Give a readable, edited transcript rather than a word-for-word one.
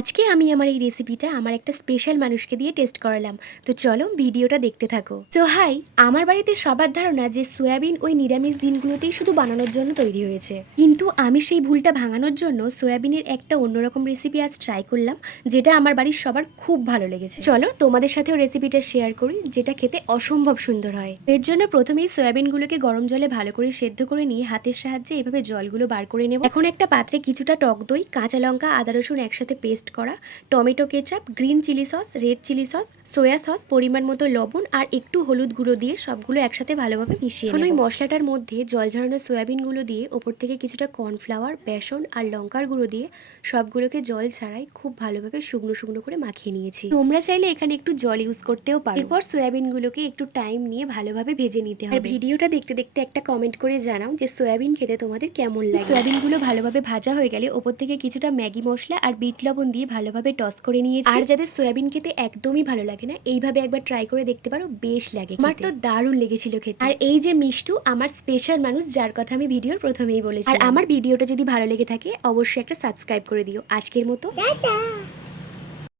আজকে আমি আমার এই রেসিপিটা আমার একটা স্পেশাল মানুষকে দিয়ে টেস্ট করালাম। তো চলো ভিডিওটা দেখতে থাকো। তো হাই, আমার বাড়িতে সবার ধারণা যে সয়াবিন ওই নিরামিষ দিনগুলোতেই শুধু বানানোর জন্য তৈরি হয়েছে, কিন্তু আমি সেই ভুলটা ভাঙানোর জন্য সয়াবিনের একটা অন্যরকম রেসিপি আজ ট্রাই করলাম, যেটা আমার বাড়ির সবার খুব ভালো লেগেছে। চলো তোমাদের সাথেও রেসিপিটা শেয়ার করি, যেটা খেতে অসম্ভব সুন্দর হয়। এর জন্য প্রথমেই সয়াবিনগুলোকে গরম জলে ভালো করে সেদ্ধ করে নিয়ে হাতের সাহায্যে এভাবে জলগুলো বার করে নেব। এখন একটা পাত্রে কিছুটা টক দই, কাঁচা লঙ্কা, আদা রসুন একসাথে পেস্ট করা, tomato ketchup, green chilli sauce, red chilli sauce, soya sauce, পরিমাণ মতো লবণ আর একটু হলুদ গুঁড়ো দিয়ে সবগুলো একসাথে ভালোভাবে মিশিয়ে নেব। ওই মশলাটার মধ্যে জল ঝরানো সয়াবিনগুলো দিয়ে ওপর থেকে কিছুটা কর্নফ্লাওয়ার, বেসন আর লঙ্কার গুঁড়ো দিয়ে সবগুলোকে জল ছাড়াই খুব ভালোভাবে শুকনো শুকনো করে মাখিয়ে নিয়েছি। তোমরা চাইলে এখানে একটু জল ইউজ করতেও পারো। এরপর সয়াবিনগুলোকে একটু টাইম নিয়ে ভালোভাবে ভেজে নিতে হবে। আর ভিডিওটা দেখতে দেখতে একটা কমেন্ট করে জানাও যে সয়াবিন খেতে তোমাদের কেমন লাগে। সয়াবিনগুলো ভালোভাবে ভাজা হয়ে গেলে ওপর থেকে কিছুটা ম্যাগি মশলা আর বিট লবণ দিয়ে ভালোভাবে টস করে নিয়েছি। আর যাদের সয়াবিন খেতে একদমই ভালো লাগে না, এইভাবে একবার ট্রাই করে দেখতে পারো, বেশ লাগে। আমার তো দারুণ লেগেছিল খেতে। আর এই যে মিষ্টু আমার স্পেশাল মানুষ, যার কথা আমি ভিডিওর প্রথমেই বলেছি। আর আমার ভিডিওটা যদি ভালো লেগে থাকে অবশ্যই একটা সাবস্ক্রাইব করে দিও। আজকের মতো টাটা।